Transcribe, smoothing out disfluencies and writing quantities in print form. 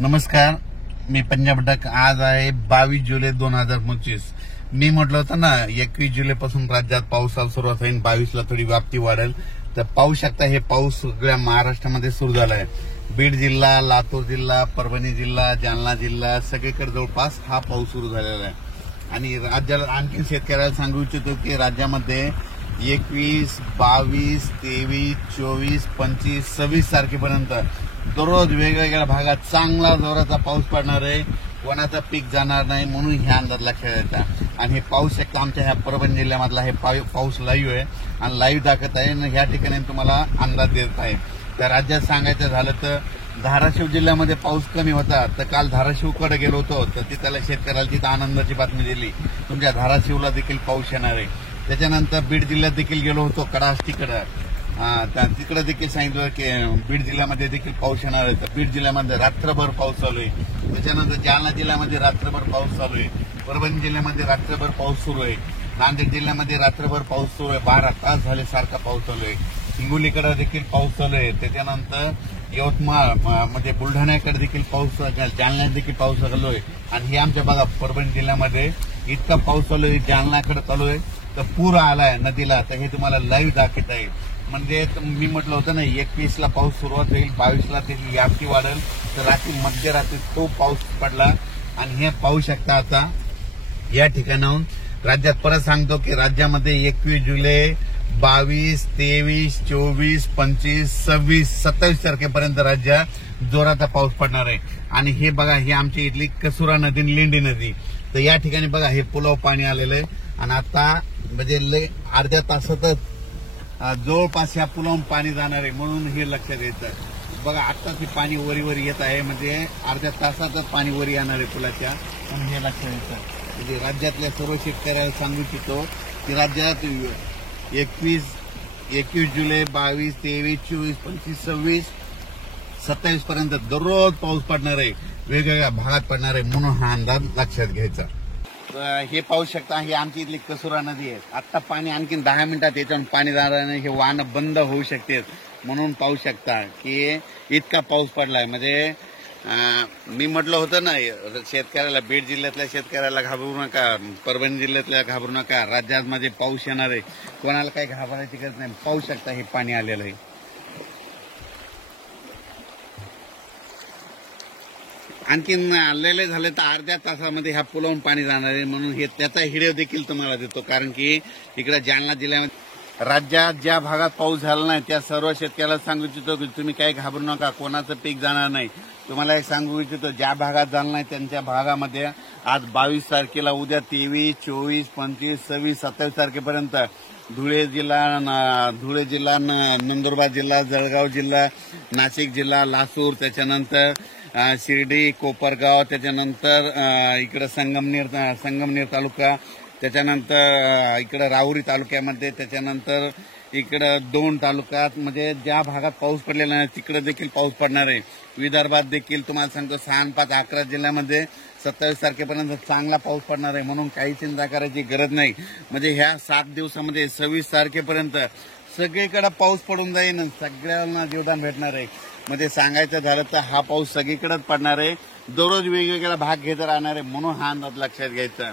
नमस्कार, मी पंजाब डक. आज आहे 22 जुलै 2025. मी म्हटलं होतं ना 21 जुलैपासून राज्यात पावसाला सुरुवात होईल, 22ला थोडी व्याप्ती वाढेल. तर पाहू शकता हे पाऊस सगळ्या महाराष्ट्रामध्ये सुरू झाला आहे. बीड जिल्हा, लातूर जिल्हा, परभणी जिल्हा, जालना जिल्हा सगळीकडे जवळपास हा पाऊस सुरू झालेला आहे. आणि राज्याला आणखी शेतकऱ्याला सांगू इच्छितो की राज्यामध्ये 21, 22, 23, 24, 25, 26 तारखेपर्यंत दररोज वेगवेगळ्या भागात चांगला जोराचा पाऊस पडणार आहे. कोणाचं पीक जाणार नाही म्हणून ह्या अंदाज लक्षात येतात. आणि हे पाऊस शकता आमच्या ह्या परभणी जिल्ह्यामधला हे पाऊस लाईव्ह आहे आणि लाईव्ह दाखवत आहे आणि ह्या ठिकाणी तुम्हाला अंदाज देत आहे. तर राज्यात सांगायचं झालं तर धाराशिव जिल्ह्यामध्ये पाऊस कमी होता, तर काल धाराशिवकडे गेलो होतो तर तिथल्या शेतकऱ्याला तिथं आनंदाची बातमी दिली, तुमच्या धाराशिवला देखील पाऊस येणार आहे. त्याच्यानंतर बीड जिल्ह्यात देखील गेलो होतो कडाष्टीकडे, तिकडे देखील सांगितलं की बीड जिल्ह्यामध्ये देखील पाऊस येणार आहे. तर बीड जिल्ह्यामध्ये रात्रभर पाऊस चालू आहे. त्याच्यानंतर जालना जिल्ह्यामध्ये रात्रभर पाऊस चालू आहे. परभणी जिल्ह्यामध्ये रात्रभर पाऊस सुरू आहे. नांदेड जिल्ह्यामध्ये रात्रभर पाऊस सुरू आहे. 12 तास झाले सारखा पाऊस चालू आहे. हिंगोलीकडे देखील पाऊस चालू आहे. त्याच्यानंतर यवतमाळ म्हणजे बुलढाण्याकडे देखील पाऊस, जालन्यात देखील पाऊस चालू आहे. आणि हे आमच्या बघा परभणी जिल्ह्यामध्ये इतका पाऊस चालू आहे, जालन्याकडे चालू आहे तर पूर आलाय नदीला. तर हे तुम्हाला लाईव्ह दाखवत आहे. म्हणजे मी म्हटलं होतं ना 21ला पाऊस सुरुवात होईल, 22ला त्याची व्याप्ती वाढेल. तर रात्री मध्यरात्री खूप पाऊस पडला आणि हे पाहू शकता. आता या ठिकाणाहून राज्यात परत सांगतो की राज्यामध्ये 21 जुलै, 22, 23, 24, 25, 26, 27 तारखेपर्यंत राज्यात जोराचा पाऊस पडणार आहे. आणि हे बघा, ही आमची इथली कसुरा नदी, लेंडी नदी. तर या ठिकाणी बघा हे पुलाव पाणी आलेलं आहे आणि आता म्हणजे अर्ध्या तासातच जवळपास या पुलावून पाणी जाणार आहे म्हणून हे लक्षात येतं. बघा आत्ताच पाणी वरीवर येत आहे, म्हणजे अर्ध्या तासातच पाणी वरी येणार आहे पुलाच्या, म्हणून हे लक्षात येतं. म्हणजे राज्यातल्या सर्व शेतकऱ्याला सांगू इच्छितो की राज्यात 21 जुलै, 22, 23, 24, 25, 26, 27 पर्यंत दररोज पाऊस पडणार आहे, वेगवेगळ्या भागात पडणार आहे म्हणून हा अंदाज लक्षात घ्यायचा. हे पाहू शकता, ही आमची इथली कसुरा नदी आहे. आता पाणी आणखी 10 मिनिटात याच्यावर पाणी जाणार नाही, हे वाहनं बंद होऊ शकते म्हणून पाहू शकता की इतका पाऊस पडलाय. म्हणजे मी म्हटलं होतं ना शेतकऱ्याला, बीड जिल्ह्यातल्या शेतकऱ्याला घाबरू नका, परभणी जिल्ह्यातल्या घाबरू नका, राज्यात मध्ये पाऊस येणार आहे, कोणाला काही घाबरायची गरज नाही. पाहू शकता हे पाणी आलेलं आहे. आणखीन आलेले झाले तर अर्ध्या तासामध्ये ह्या पुलावून पाणी जाणार आहे म्हणून हे त्याचा व्हिडिओ देखील तुम्हाला देतो. कारण की इकडे जालना जिल्ह्यामध्ये राज्यात ज्या भागात पाऊस झाला नाही त्या सर्व शेतकऱ्याला सांगू इच्छितो की तुम्ही काही घाबरू नका, कोणाचं पीक जाणार नाही. तुम्हाला एक सांगू इच्छितो, ज्या भागात झालं नाही त्यांच्या भागामध्ये आज 22 तारखेला, उद्या 23, 24, 25, 26, 27 तारखेपर्यंत धुळे जिल्हा, नंदुरबार जिल्हा, जळगाव जिल्हा, नाशिक जिल्हा, लासूर, त्याच्यानंतर शिर्डी, कोपरगाव, त्याच्यानंतर इकडे संगमनेर तालुका, त्याच्यानंतर इकडे राहुरी तालुक्यामध्ये, त्याच्यानंतर इकडे 2 तालुक्यात, म्हणजे ज्या भागात पाऊस पडलेला नाही तिकडे देखील पाऊस पडणार आहे. विदर्भात देखील तुम्हाला सांगतो 6, 5, 11 जिल्ह्यामध्ये 27 तारखेपर्यंत चांगला पाऊस पडणार आहे म्हणून काही चिंता करायची गरज नाही. म्हणजे ह्या 7 दिवसामध्ये 26 तारखेपर्यंत सगळीकडे पाऊस पडून जाईल आणि सगळ्यांना जीवदान भेटणार आहे. म्हणजे सांगायचं झालं तर हा पाऊस सगळीकडेच पडणार आहे, दररोज वेगवेगळा भाग घेत राहणार आहे म्हणून हा अंदाज लक्षात घ्यायचा.